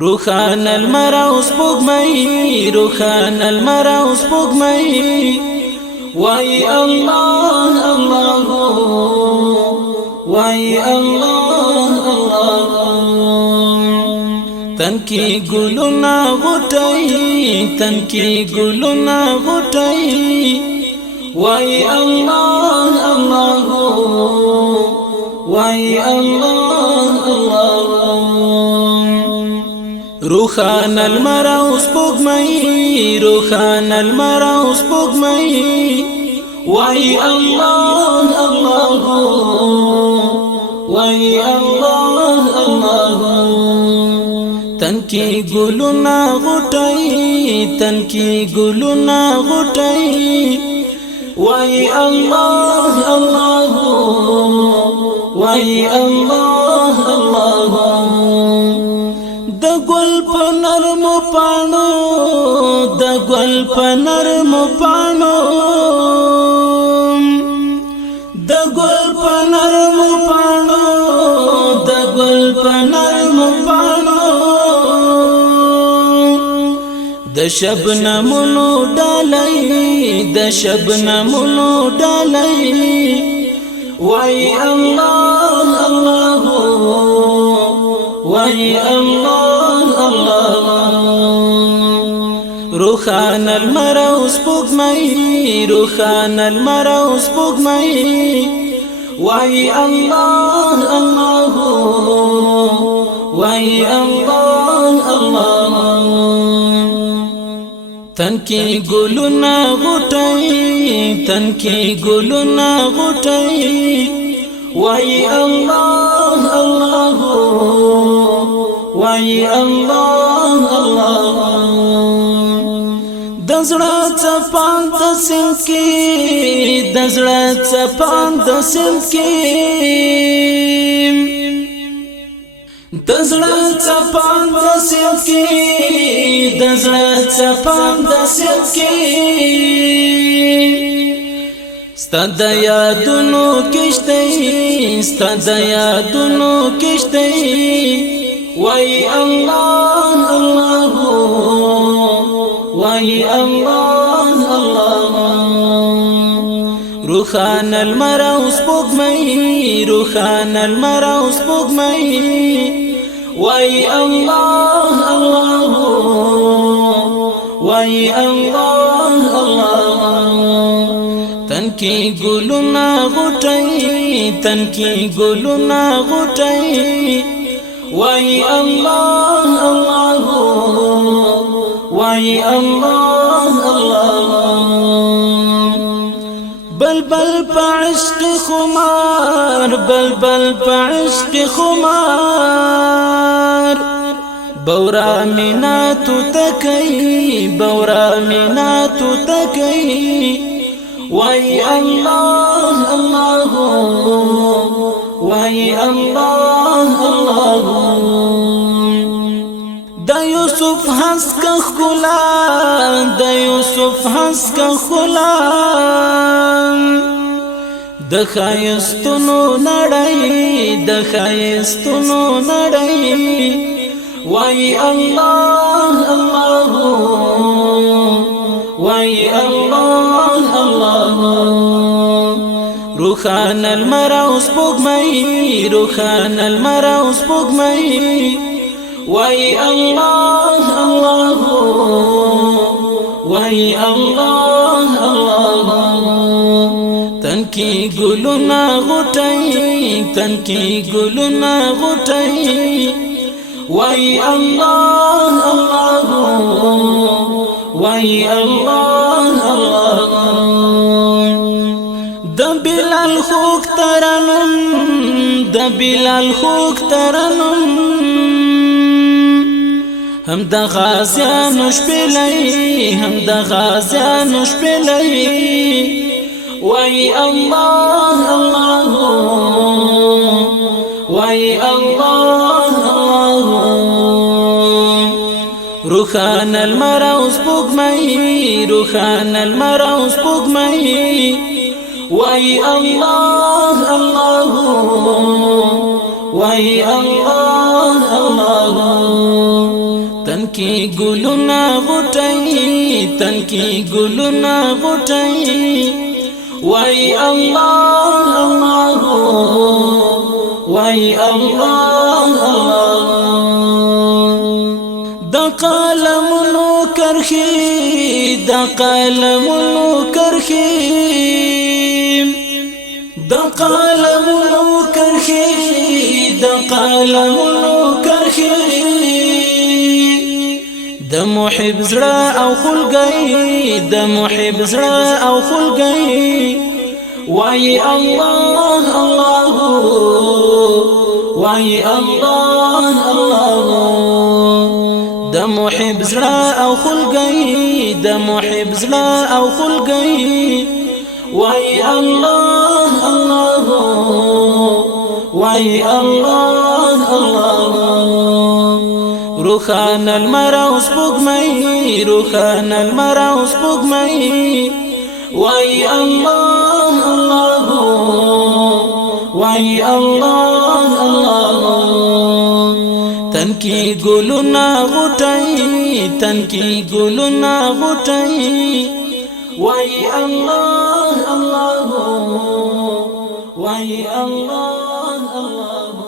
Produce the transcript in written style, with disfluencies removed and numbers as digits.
روخان المرا سپوږمۍ روخان المرا سپوږمۍ وای الله الله وای الله الله تنکی ګلونا غټي تنکی ګلونا غټي وای الله الله وای الله الله روخان المرا سپوږمۍ روخان المرا سپوږمۍ وای الله الله وای الله الله تنکی ګلونا غټي تنکی ګلونا غټي وای الله الله وای الله الله د ګل په نرم پانو د ګل په نرم پانو د ګل په نرم پانو د ګل په نرم پانو د شبنمونو ډالۍ د شبنمونو ډالۍ وای الله الله وای الله الله روخان المرا سپوږمۍ روخان المرا سپوږمۍ وای الله الله وای الله الله تنکی ګلونا غټي تنکی ګلونا غټي وای الله الله وای الله الله دزړه چپان د سینکی دزړه چپان د سینکی دزړه چپان د سینکی دزړه چپان د سینکی ستاد یادونو کشته ستاد یادونو کشته وای الله الله وای الله الله روخان المرا سپوږمۍ روخان المرا سپوږمۍ وای الله الله وای الله الله تنکی ګلونا غټي تنکی ګلونا غټي وای الله الله وای الله الله بلبل پعشق خمار بلبل پعشق خمار بورا مناتو تکی بورا مناتو تکی وای الله الله وای الله الله د یوسف حسک خلا د یوسف حسک خلا د خایستونو نړۍ د خایستونو نړۍ وای الله الله وای الله الله روخان المرا سپوږمۍ روخان المرا سپوږمۍ وای الله الله وای الله الله تنکی ګلونا غټي تنکی ګلونا غټي وای الله الله وای الله الله د بلال خوک ترنم د بلال خوک ترنم هم د غازیانو شپلای هم د غازیانو شپلای وای الله الله وای الله الله روخان المرا سپوږمۍ روخان المرا سپوږمۍ وای الله الله وای الله الله کی گلونا غټي تن کی گلونا غټي وای الله الله وای الله د قلمونو کرخي د قلمونو کرخي د قلمونو کرخي د قلمونو کرخي د محب زړه او خلګي د محب زړه او خلګي وای الله الله وای الله الله د محب زړه او خلګي د محب زړه او خلګي وای الله الله وای الله الله روخان المرا سپوږمۍ روخان المرا سپوږمۍ وای الله الله وای الله الله تن کی گلونا غټي تن کی گلونا غټي وای الله الله وای الله الله